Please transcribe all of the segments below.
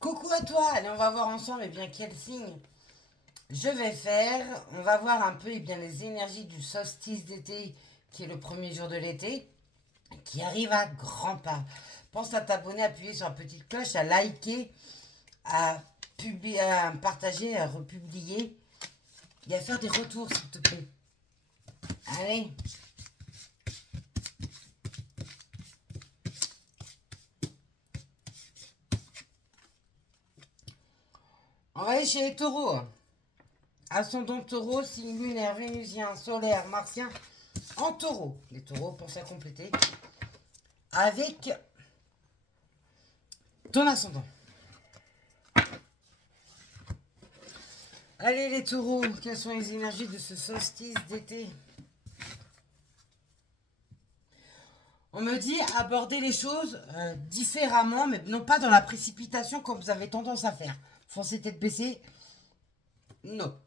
Coucou à toi, allez on va voir ensemble bien quel signe je vais faire. On va voir un peu bien les énergies du solstice d'été qui est le premier jour de l'été qui arrive à grands pas. Pense à t'abonner, à appuyer sur la petite cloche, à liker, à publier, à partager, à republier et à faire des retours s'il te plaît. Allez, on va aller chez les taureaux. Ascendant taureau, signe lunaire, vénusien, solaire, martien en taureau. Les taureaux pour ça compléter avec ton ascendant. Allez les taureaux, quelles sont les énergies de ce solstice d'été? On me dit aborder les choses différemment, mais non pas dans la précipitation comme vous avez tendance à faire. Foncer tête baissée, non.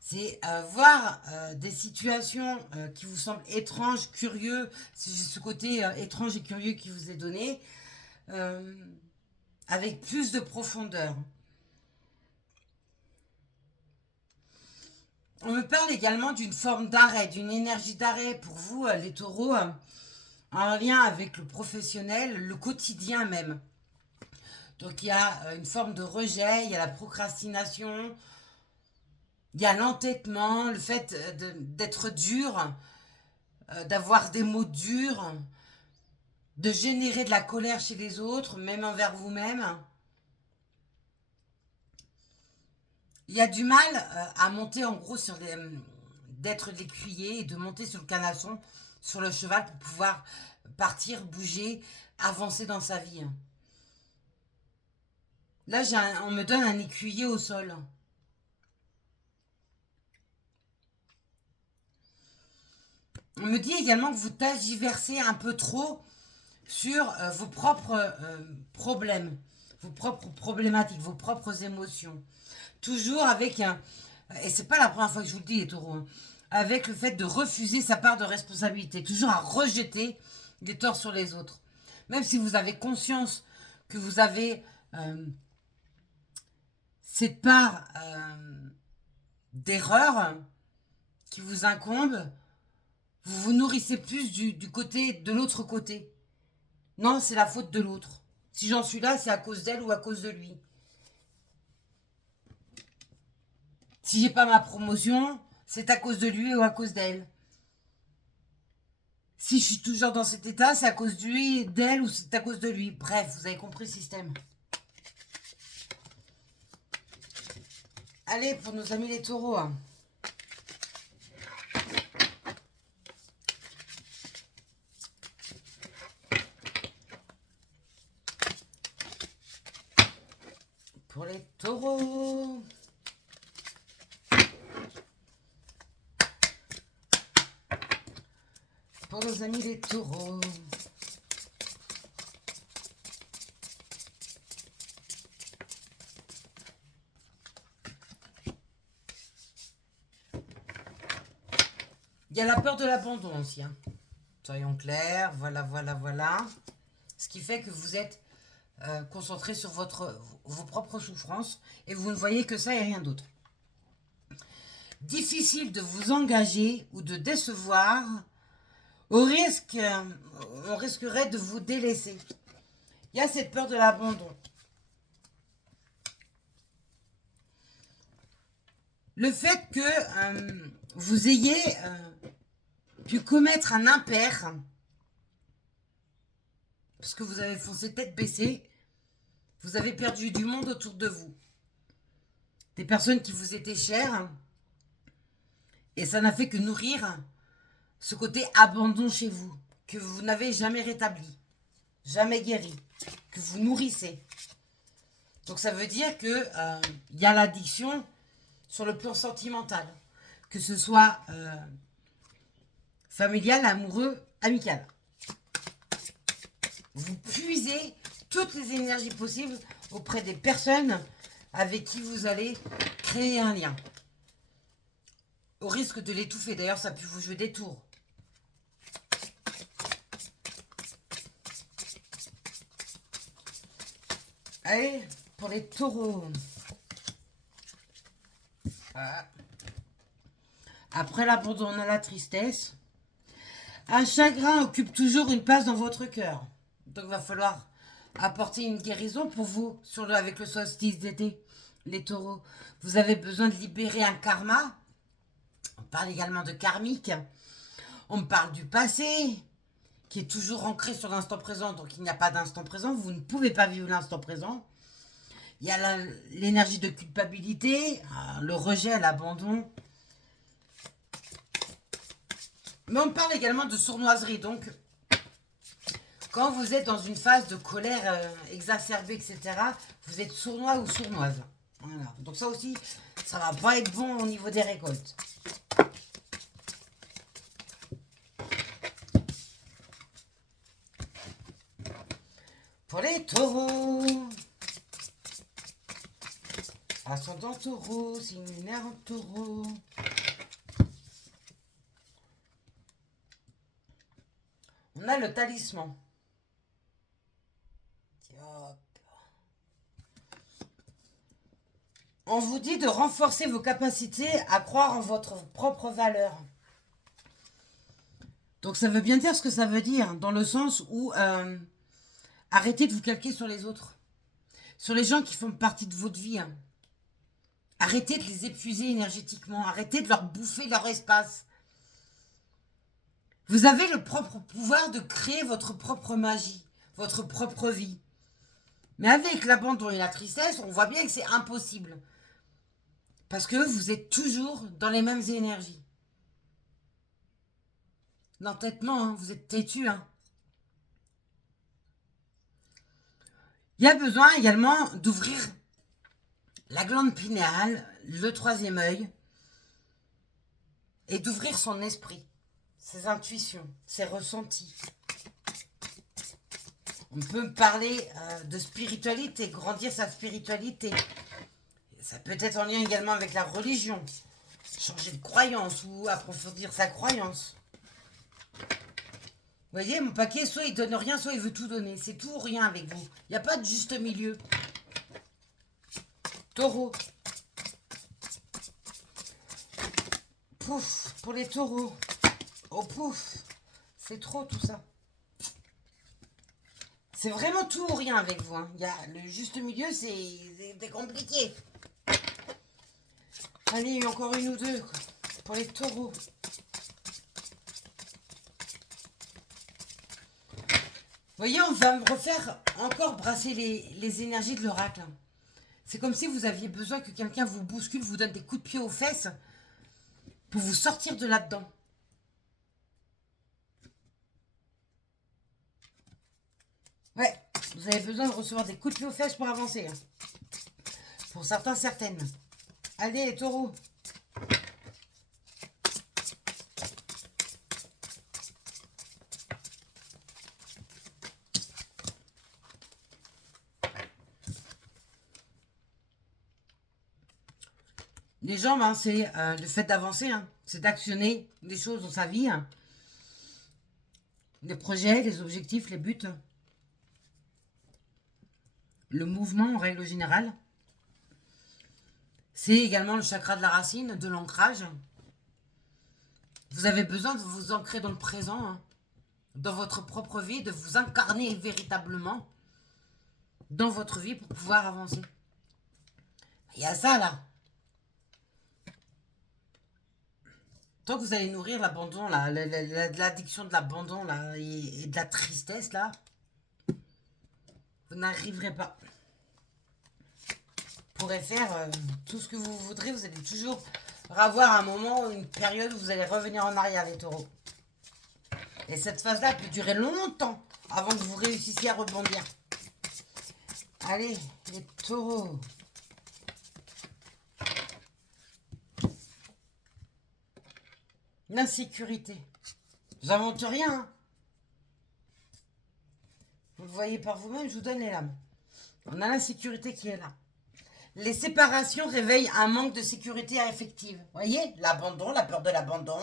C'est voir des situations qui vous semblent étranges, curieux. C'est ce côté étrange et curieux qui vous est donné, euh, avec plus de profondeur. On me parle également d'une forme d'arrêt, d'une énergie d'arrêt pour vous, les taureaux, en lien avec le professionnel, le quotidien même. Donc il y a une forme de rejet, il y a la procrastination, il y a l'entêtement, le fait d'être dur, d'avoir des mots durs, de générer de la colère chez les autres, même envers vous-même. Il y a du mal à monter en gros sur les, d'être l'écuyer et de monter sur le canasson, sur le cheval pour pouvoir partir, bouger, avancer dans sa vie. Là, on me donne un écuyer au sol. On me dit également que vous tergiversez un peu trop sur vos propres problèmes, vos propres problématiques, vos propres émotions. Toujours avec un... Et c'est pas la première fois que je vous le dis, les taureaux, hein, avec le fait de refuser sa part de responsabilité. Toujours à rejeter des torts sur les autres. Même si vous avez conscience que vous avez cette part d'erreur qui vous incombe, vous vous nourrissez plus du côté de l'autre côté. Non, c'est la faute de l'autre. Si j'en suis là, c'est à cause d'elle ou à cause de lui. Si j'ai pas ma promotion, c'est à cause de lui ou à cause d'elle. Si je suis toujours dans cet état, c'est à cause de lui, d'elle ou c'est à cause de lui. Bref, vous avez compris le système. Allez, pour nos amis les taureaux. Hein. Pour les taureaux. Pour nos amis les taureaux. Il y a la peur de l'abandon aussi. Hein. Soyons clairs, voilà, voilà, voilà. Ce qui fait que vous êtes concentré sur vos propres souffrances et vous ne voyez que ça et rien d'autre. Difficile de vous engager ou de décevoir, au risque, on risquerait de vous délaisser. Il y a cette peur de l'abandon. Le fait que vous ayez pu commettre un impair, parce que vous avez foncé tête baissée, vous avez perdu du monde autour de vous. Des personnes qui vous étaient chères, et ça n'a fait que nourrir ce côté abandon chez vous, que vous n'avez jamais rétabli, jamais guéri, que vous nourrissez. Donc ça veut dire que y a l'addiction sur le plan sentimental, que ce soit familial, amoureux, amical. Vous puisez toutes les énergies possibles auprès des personnes avec qui vous allez créer un lien. Au risque de l'étouffer. D'ailleurs, ça peut vous jouer des tours. Allez, pour les taureaux. Voilà. Après l'abandon, on a la tristesse. Un chagrin occupe toujours une place dans votre cœur. Donc, il va falloir apporter une guérison pour vous avec le solstice d'été, les taureaux. Vous avez besoin de libérer un karma. On parle également de karmique. On me parle du passé, qui est toujours ancré sur l'instant présent. Donc, il n'y a pas d'instant présent. Vous ne pouvez pas vivre l'instant présent. Il y a l'énergie de culpabilité, le rejet, l'abandon. Mais on parle également de sournoiserie. Donc, quand vous êtes dans une phase de colère exacerbée, etc., vous êtes sournois ou sournoise. Voilà. Donc ça aussi, ça va pas être bon au niveau des récoltes. Pour les taureaux. Ascendant taureau, signe lunaire en taureau. On a le talisman. Hop. On vous dit de renforcer vos capacités à croire en votre propre valeur. Donc ça veut bien dire ce que ça veut dire, dans le sens où arrêtez de vous calquer sur les autres, sur les gens qui font partie de votre vie. Arrêtez de les épuiser énergétiquement, arrêtez de leur bouffer leur espace. Vous avez le propre pouvoir de créer votre propre magie, votre propre vie. Mais avec l'abandon et la tristesse, on voit bien que c'est impossible. Parce que vous êtes toujours dans les mêmes énergies. L'entêtement, hein, vous êtes têtu. Hein. Il y a besoin également d'ouvrir la glande pinéale, le troisième œil, et d'ouvrir son esprit, ses intuitions, ses ressentis. On peut parler de spiritualité, grandir sa spiritualité. Ça peut être en lien également avec la religion, changer de croyance ou approfondir sa croyance. Vous voyez, mon paquet, soit il donne rien, soit il veut tout donner. C'est tout ou rien avec vous. Il n'y a pas de juste milieu. Taureau. Pouf, pour les taureaux. Oh pouf, c'est trop tout ça. C'est vraiment tout ou rien avec vous. Hein. Il y a le juste milieu, c'est compliqué. Allez, encore une ou deux quoi, pour les taureaux. Vous voyez, on va me refaire encore brasser les énergies de l'oracle. C'est comme si vous aviez besoin que quelqu'un vous bouscule, vous donne des coups de pied aux fesses pour vous sortir de là-dedans. Ouais, vous avez besoin de recevoir des coups de pied aux fesses pour avancer. Hein. Pour certains, certaines. Allez, les taureaux. Les jambes, hein, c'est le fait d'avancer, hein, c'est d'actionner des choses dans sa vie, hein. Les projets, les objectifs, les buts, le mouvement en règle générale. C'est également le chakra de la racine, de l'ancrage. Vous avez besoin de vous ancrer dans le présent, hein, dans votre propre vie, de vous incarner véritablement dans votre vie pour pouvoir avancer. Il y a ça là. Tant que vous allez nourrir l'abandon, l'addiction de l'abandon là, et de la tristesse là, vous n'arriverez pas. Vous pourrez faire tout ce que vous voudrez, vous allez toujours avoir un moment, une période où vous allez revenir en arrière les taureaux. Et cette phase-là peut durer longtemps avant que vous réussissiez à rebondir. Allez, les taureaux. L'insécurité. Vous n'inventez rien. Hein. Vous le voyez par vous-même, je vous donne les lames. On a l'insécurité qui est là. Les séparations réveillent un manque de sécurité affective. Vous voyez, l'abandon, la peur de l'abandon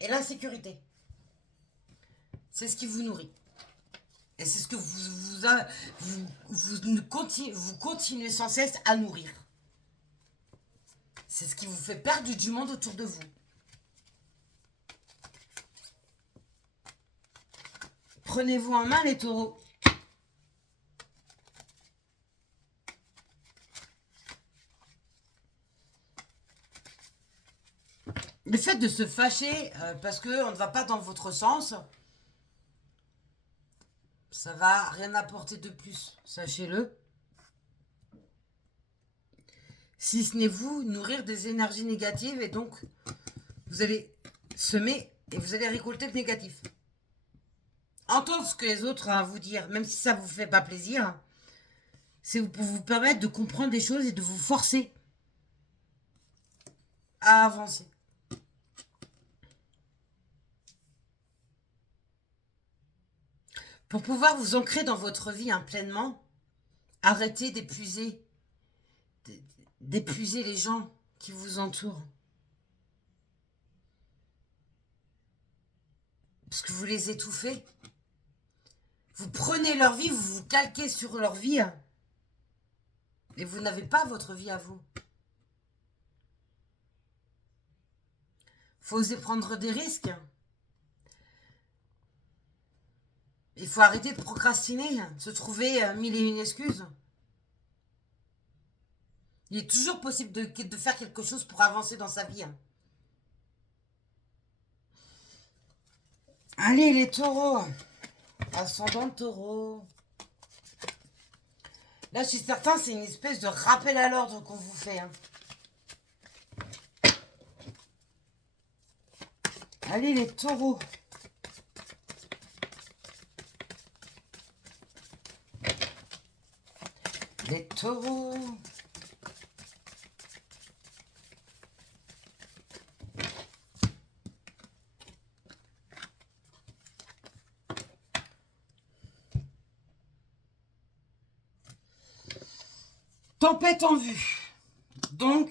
et l'insécurité. C'est ce qui vous nourrit. Et c'est ce que vous continuez sans cesse à nourrir. C'est ce qui vous fait perdre du monde autour de vous. Prenez-vous en main, les taureaux. Le fait de se fâcher parce qu'on ne va pas dans votre sens, ça va rien apporter de plus, sachez-le. Si ce n'est vous nourrir des énergies négatives et donc vous allez semer et vous allez récolter le négatif. Entendre ce que les autres ont à vous dire, même si ça ne vous fait pas plaisir, c'est pour vous permettre de comprendre des choses et de vous forcer à avancer. Pour pouvoir vous ancrer dans votre vie pleinement, arrêtez d'épuiser les gens qui vous entourent. Parce que vous les étouffez. Vous prenez leur vie, vous vous calquez sur leur vie. Et vous n'avez pas votre vie à vous. Faut oser prendre des risques. Il faut arrêter de procrastiner, se trouver mille et une excuses. Il est toujours possible de faire quelque chose pour avancer dans sa vie. Allez, les taureaux. Ascendant taureau. Là, je suis certain, c'est une espèce de rappel à l'ordre qu'on vous fait. Allez, les taureaux. Les taureaux. Tempête en vue. Donc,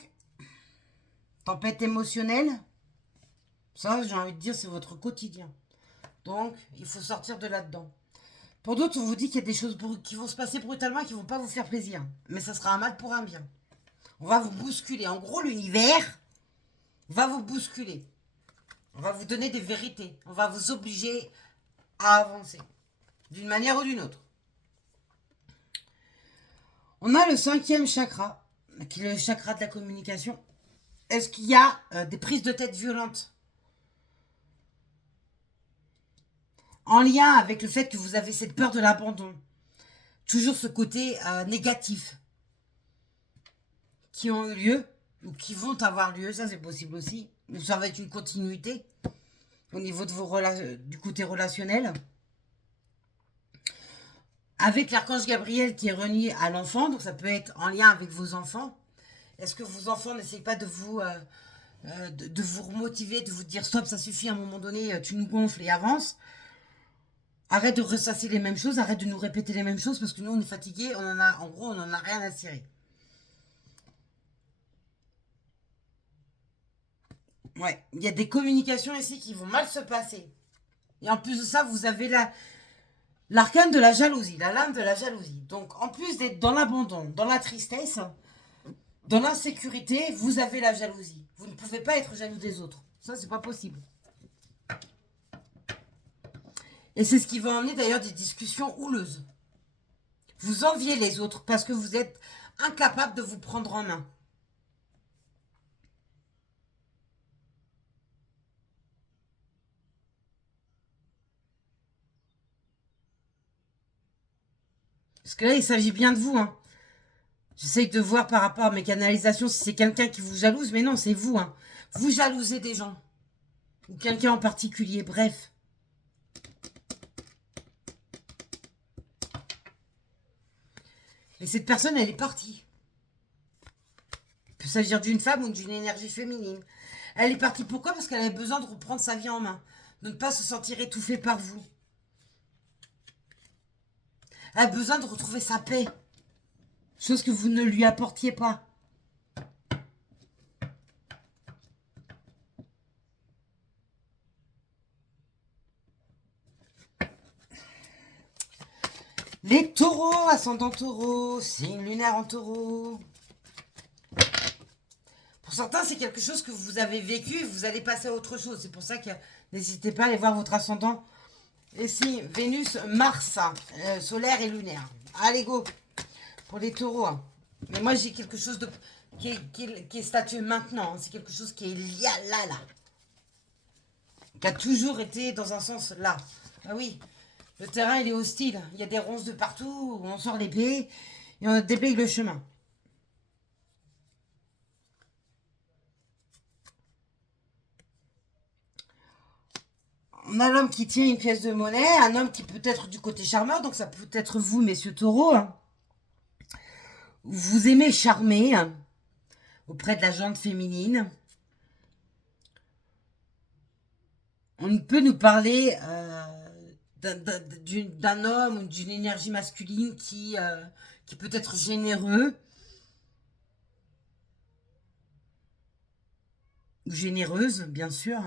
tempête émotionnelle. Ça, j'ai envie de dire, c'est votre quotidien. Donc, il faut sortir de là-dedans. Pour d'autres, on vous dit qu'il y a des choses qui vont se passer brutalement et qui ne vont pas vous faire plaisir. Mais ça sera un mal pour un bien. On va vous bousculer. En gros, l'univers va vous bousculer. On va vous donner des vérités. On va vous obliger à avancer. D'une manière ou d'une autre. On a le 5e chakra, qui est le chakra de la communication. Est-ce qu'il y a des prises de tête violentes en lien avec le fait que vous avez cette peur de l'abandon? Toujours ce côté négatif qui ont eu lieu ou qui vont avoir lieu, ça c'est possible aussi. Mais ça va être une continuité au niveau de du côté relationnel. Avec l'archange Gabriel qui est relié à l'enfant, donc ça peut être en lien avec vos enfants. Est-ce que vos enfants n'essayent pas de vous remotiver, de vous dire stop, ça suffit, à un moment donné, tu nous gonfles et avance. Arrête de ressasser les mêmes choses, arrête de nous répéter les mêmes choses parce que nous on est fatigués, on en a rien à cirer. Ouais, il y a des communications ici qui vont mal se passer. Et en plus de ça, vous avez l'arcane de la jalousie, la lame de la jalousie. Donc, en plus d'être dans l'abandon, dans la tristesse, dans l'insécurité, vous avez la jalousie. Vous ne pouvez pas être jaloux des autres. Ça, c'est pas possible. Et c'est ce qui va emmener d'ailleurs des discussions houleuses. Vous enviez les autres parce que vous êtes incapable de vous prendre en main. Parce que là, il s'agit bien de vous. J'essaye de voir par rapport à mes canalisations si c'est quelqu'un qui vous jalouse. Mais non, c'est vous. Vous jalousez des gens. Ou quelqu'un en particulier. Bref. Et cette personne, elle est partie. Il peut s'agir d'une femme ou d'une énergie féminine. Elle est partie. Pourquoi? Parce qu'elle avait besoin de reprendre sa vie en main. De ne pas se sentir étouffée par vous. Elle a besoin de retrouver sa paix. Chose que vous ne lui apportiez pas. Les taureaux, ascendant taureau, signe lunaire en taureau. Pour certains, c'est quelque chose que vous avez vécu, vous allez passer à autre chose. C'est pour ça que n'hésitez pas à aller voir votre ascendant. Et si, Vénus, Mars, solaire et lunaire. Allez, go. Pour les taureaux. Mais moi, j'ai quelque chose qui est statué maintenant. C'est quelque chose qui est lié là. Qui a toujours été dans un sens là. Ah oui, le terrain, il est hostile. Il y a des ronces de partout. On sort l'épée et on déblaye le chemin. On a l'homme qui tient une pièce de monnaie, un homme qui peut être du côté charmeur, donc ça peut être vous, messieurs taureaux. Vous aimez charmer auprès de la gente féminine. On peut nous parler d'un homme ou d'une énergie masculine qui peut être généreux ou généreuse, bien sûr,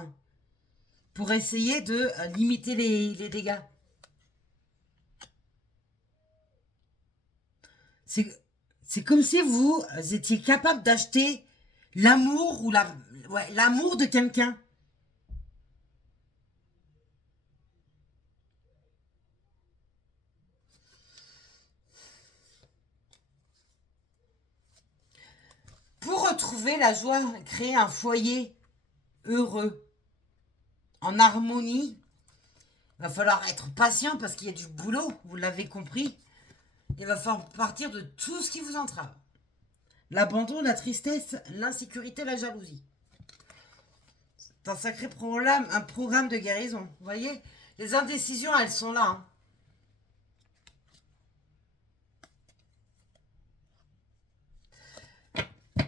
pour essayer de limiter les dégâts. C'est comme si vous étiez capable d'acheter l'amour ou l'amour de quelqu'un. Pour retrouver la joie, créer un foyer heureux, en harmonie, il va falloir être patient parce qu'il y a du boulot, vous l'avez compris. Il va falloir partir de tout ce qui vous entrave. L'abandon, la tristesse, l'insécurité, la jalousie. C'est un sacré programme, un programme de guérison. Vous voyez, les indécisions, elles sont là.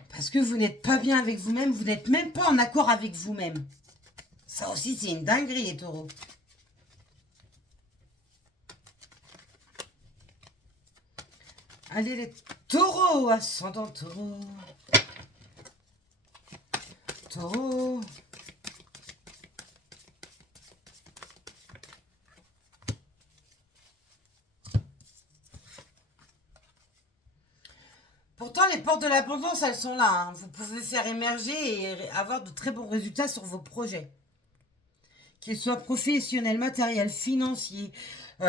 Parce que vous n'êtes pas bien avec vous-même, vous n'êtes même pas en accord avec vous-même. Ça aussi, c'est une dinguerie, les taureaux. Allez, les taureaux, ascendant taureau. Taureau. Pourtant, les portes de l'abondance, elles sont là. Vous pouvez faire émerger et avoir de très bons résultats sur vos projets. Qu'ils soient professionnels, matériels, financiers,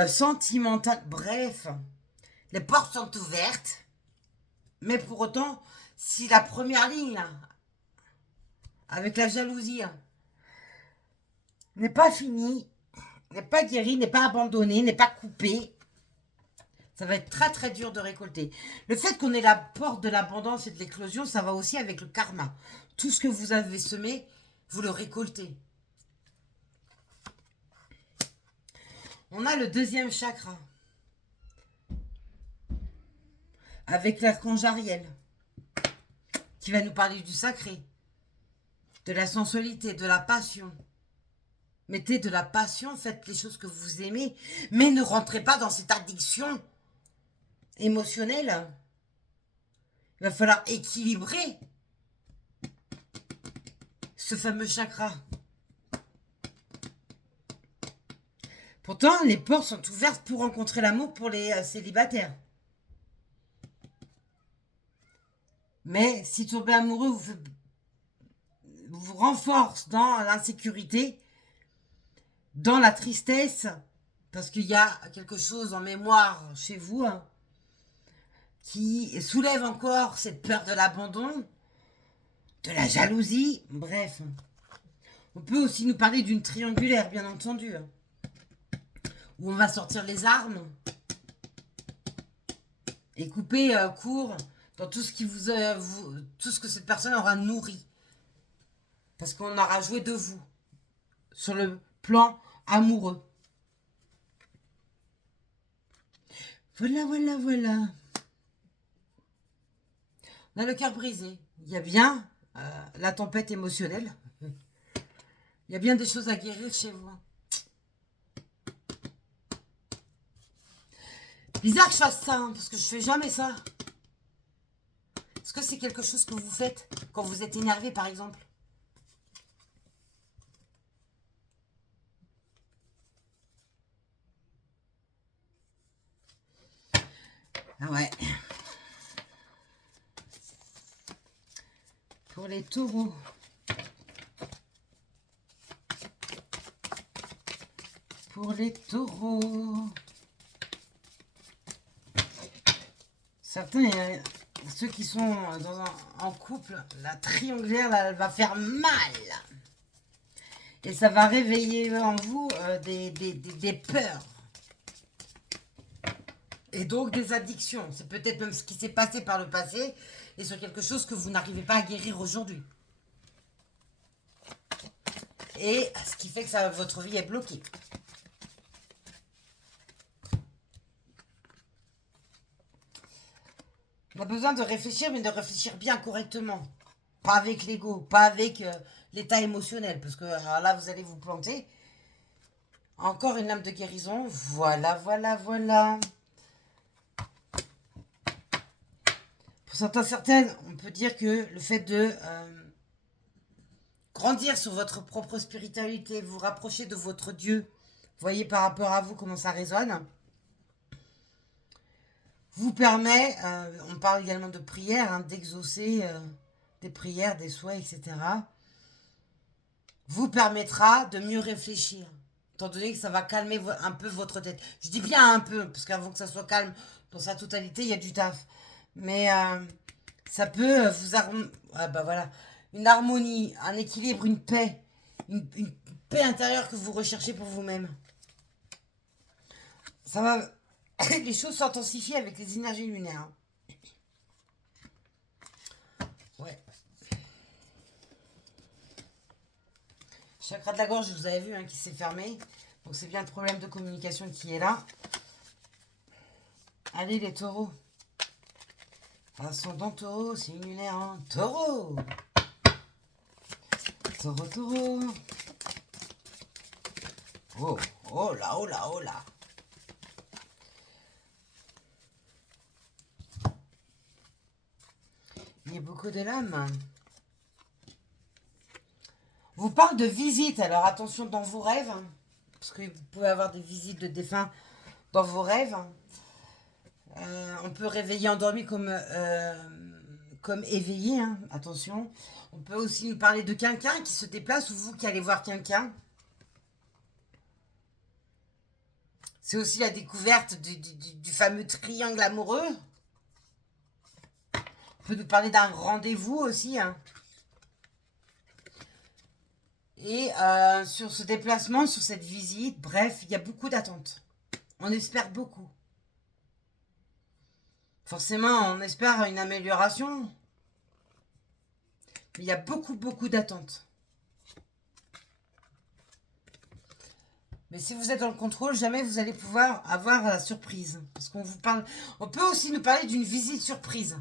sentimentaux, bref. Les portes sont ouvertes. Mais pour autant, si la première ligne, là, avec la jalousie, n'est pas finie, n'est pas guérie, n'est pas abandonnée, n'est pas coupée, ça va être très très dur de récolter. Le fait qu'on ait la porte de l'abondance et de l'éclosion, ça va aussi avec le karma. Tout ce que vous avez semé, vous le récoltez. On a le deuxième chakra. Avec l'archange Ariel. Qui va nous parler du sacré. De la sensualité, de la passion. Mettez de la passion, faites les choses que vous aimez. Mais ne rentrez pas dans cette addiction émotionnelle. Il va falloir équilibrer ce fameux chakra. Pourtant, les portes sont ouvertes pour rencontrer l'amour pour les célibataires. Mais si tomber amoureux vous renforce dans l'insécurité, dans la tristesse, parce qu'il y a quelque chose en mémoire chez vous qui soulève encore cette peur de l'abandon, de la jalousie, bref. On peut aussi nous parler d'une triangulaire, bien entendu, où on va sortir les armes et couper court dans tout ce qui tout ce que cette personne aura nourri. Parce qu'on aura joué de vous sur le plan amoureux. Voilà, voilà, voilà. On a le cœur brisé. Il y a bien la tempête émotionnelle. Il y a bien des choses à guérir chez vous. Bizarre que je fasse ça, parce que je fais jamais ça. Est-ce que c'est quelque chose que vous faites quand vous êtes énervé, par exemple? Ah ouais. Pour les taureaux. Pour les taureaux. Certains, ceux qui sont en couple, la triangulaire, là, elle va faire mal. Et ça va réveiller en vous des peurs. Et donc des addictions. C'est peut-être même ce qui s'est passé par le passé et sur quelque chose que vous n'arrivez pas à guérir aujourd'hui. Et ce qui fait que votre vie est bloquée. On a besoin de réfléchir, mais de réfléchir bien correctement. Pas avec l'ego, pas avec l'état émotionnel. Parce que alors là, vous allez vous planter. Encore une lame de guérison. Voilà, voilà, voilà. Pour certaines, on peut dire que le fait de grandir sur votre propre spiritualité, vous rapprocher de votre Dieu, voyez par rapport à vous comment ça résonne, vous permet, on parle également de prière, hein, d'exaucer des prières, des souhaits, etc., vous permettra de mieux réfléchir, étant donné que ça va calmer un peu votre tête. Je dis bien un peu, parce qu'avant que ça soit calme dans sa totalité, il y a du taf. Mais ça peut vous... Ah bah voilà, une harmonie, un équilibre, une paix. Une paix intérieure que vous recherchez pour vous-même. Ça va... Les choses s'intensifient avec les énergies lunaires. Ouais. Chakra de la gorge, vous avez vu, hein, qui s'est fermé. Donc c'est bien le problème de communication qui est là. Allez les taureaux. Ascendant taureau, signe lunaire en taureau. Taureau, taureau. Oh, oh là, oh là, oh là. Il y a beaucoup de lames. Vous parle de visites, alors attention dans vos rêves. Parce que vous pouvez avoir des visites de défunts dans vos rêves. On peut réveiller endormi comme éveillé, hein, attention. On peut aussi nous parler de quelqu'un qui se déplace ou vous qui allez voir quelqu'un. C'est aussi la découverte du fameux triangle amoureux. On peut nous parler d'un rendez-vous aussi. Hein. Et sur ce déplacement, sur cette visite, bref, il y a beaucoup d'attentes. On espère beaucoup. Forcément, on espère une amélioration. Mais il y a beaucoup, beaucoup d'attentes. Mais si vous êtes dans le contrôle, jamais vous allez pouvoir avoir la surprise. Parce qu'on vous parle... On peut aussi nous parler d'une visite surprise.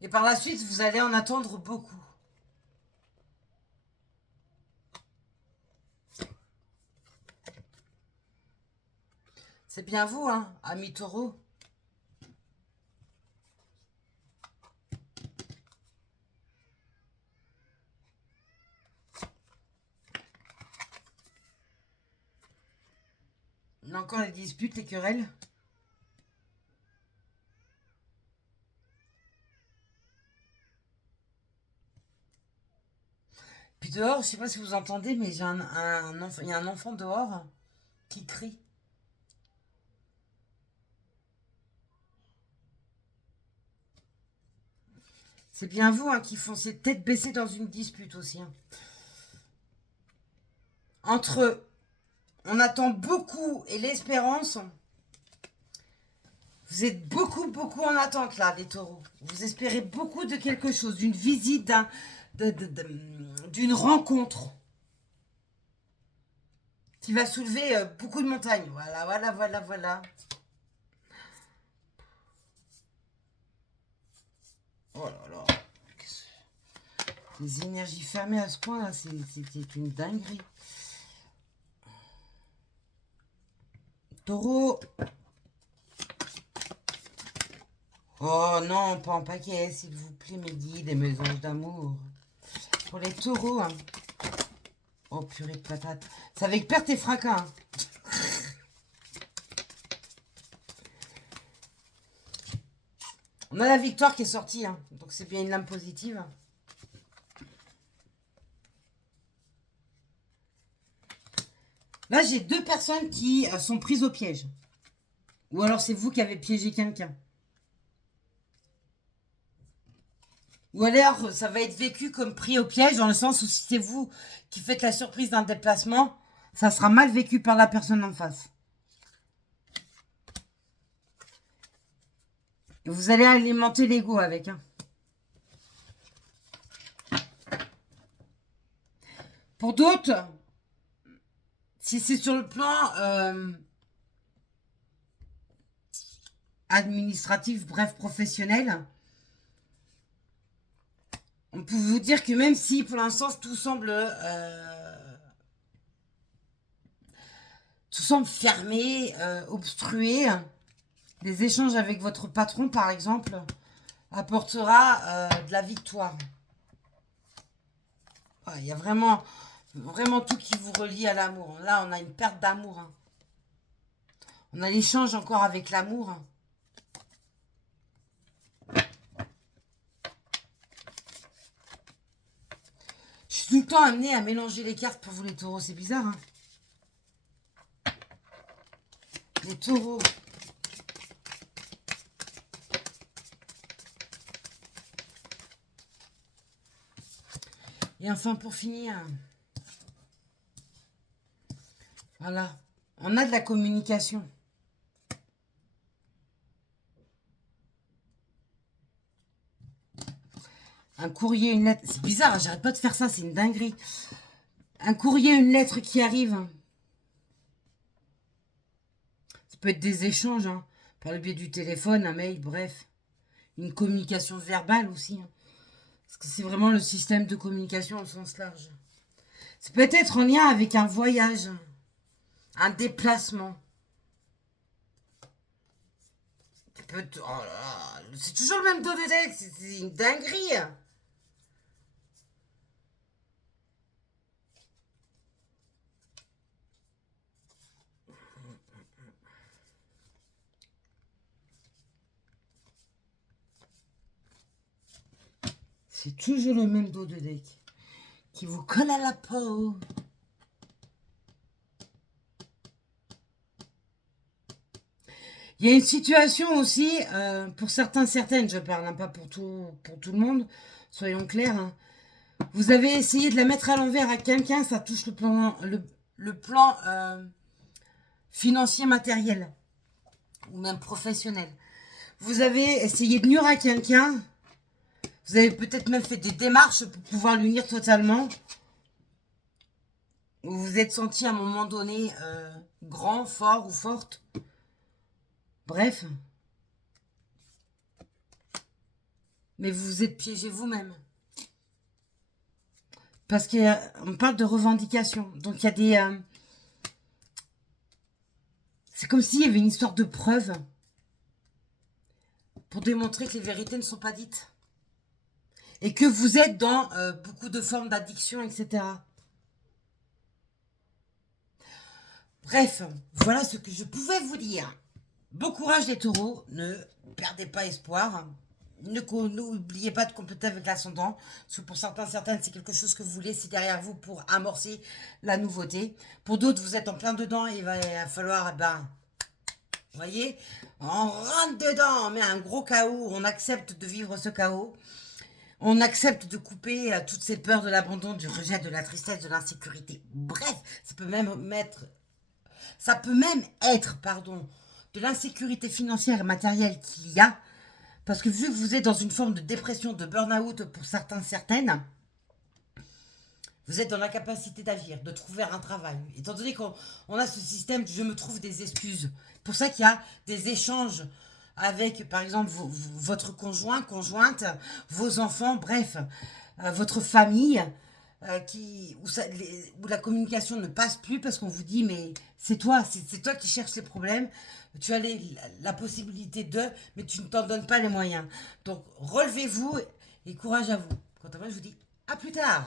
Et par la suite, vous allez en attendre beaucoup. C'est bien vous, hein, amis taureaux. On a encore les disputes, les querelles. Puis dehors, je ne sais pas si vous entendez, mais j'ai il y a un enfant dehors qui crie. C'est bien vous, hein, qui foncez tête baissée dans une dispute aussi. Hein. Entre on attend beaucoup et l'espérance, vous êtes beaucoup, beaucoup en attente là, les taureaux. Vous espérez beaucoup de quelque chose, d'une visite, d'une rencontre qui va soulever beaucoup de montagnes. Voilà, voilà, voilà, voilà. Oh là là. Les énergies fermées à ce point là, c'est une dinguerie. Taureau. Oh non, pas en paquet, s'il vous plaît, mes guides et mes anges d'amour. Pour les taureaux, hein. Oh purée de patate. C'est avec perte et fracas. Hein. On a la victoire qui est sortie, hein. Donc c'est bien une lame positive. Là, j'ai 2 personnes qui sont prises au piège. Ou alors c'est vous qui avez piégé quelqu'un. Ou alors ça va être vécu comme pris au piège, dans le sens où si c'est vous qui faites la surprise d'un déplacement, ça sera mal vécu par la personne en face. Et vous allez alimenter l'ego avec. Hein. Pour d'autres, si c'est sur le plan administratif, bref, professionnel, on peut vous dire que même si pour l'instant tout semble fermé, obstrué, des échanges avec votre patron, par exemple, apportera de la victoire. Il y a vraiment tout qui vous relie à l'amour. Là, on a une perte d'amour. Hein. On a l'échange encore avec l'amour. Je suis tout le temps amenée à mélanger les cartes pour vous les taureaux. C'est bizarre, hein. Les taureaux. Et enfin, pour finir, voilà, on a de la communication. Un courrier, une lettre. C'est bizarre, j'arrête pas de faire ça, c'est une dinguerie. Un courrier, une lettre qui arrive. Ça peut être des échanges, hein, par le biais du téléphone, un mail, bref. Une communication verbale aussi. Hein, parce que c'est vraiment le système de communication au sens large. Ça peut être en lien avec un voyage, un déplacement. Oh c'est toujours le même dos de deck, c'est une dinguerie. C'est toujours le même dos de deck qui vous colle à la peau. Il y a une situation aussi, pour certaines, je parle, hein, pas pour tout le monde, soyons clairs. Hein. Vous avez essayé de la mettre à l'envers à quelqu'un, ça touche le plan financier, matériel, ou même professionnel. Vous avez essayé de nuire à quelqu'un, vous avez peut-être même fait des démarches pour pouvoir l'unir totalement. Vous vous êtes senti à un moment donné grand, fort ou forte. Bref. Mais vous vous êtes piégé vous-même. Parce qu'on parle de revendication. Donc il y a des... c'est comme s'il y avait une histoire de preuve pour démontrer que les vérités ne sont pas dites. Et que vous êtes dans beaucoup de formes d'addiction, etc. Bref, voilà ce que je pouvais vous dire. Bon courage les taureaux, ne perdez pas espoir. N'oubliez pas de compléter avec l'ascendant. Parce que pour certaines, c'est quelque chose que vous laissez derrière vous pour amorcer la nouveauté. Pour d'autres, vous êtes en plein dedans et il va falloir, vous voyez, on rentre dedans, on met un gros chaos, on accepte de vivre ce chaos. On accepte de couper toutes ces peurs de l'abandon, du rejet, de la tristesse, de l'insécurité. Bref, ça peut même être, de l'insécurité financière et matérielle qu'il y a. Parce que vu que vous êtes dans une forme de dépression, de burn-out pour certaines, vous êtes dans l'incapacité d'agir, de trouver un travail. Étant donné qu'on a ce système, je me trouve des excuses. C'est pour ça qu'il y a des échanges avec, par exemple, votre conjoint, conjointe, vos enfants, bref, votre famille, où la communication ne passe plus parce qu'on vous dit, mais c'est toi qui cherches les problèmes, tu as la possibilité mais tu ne t'en donnes pas les moyens. Donc, relevez-vous et courage à vous. Quant à moi, je vous dis à plus tard.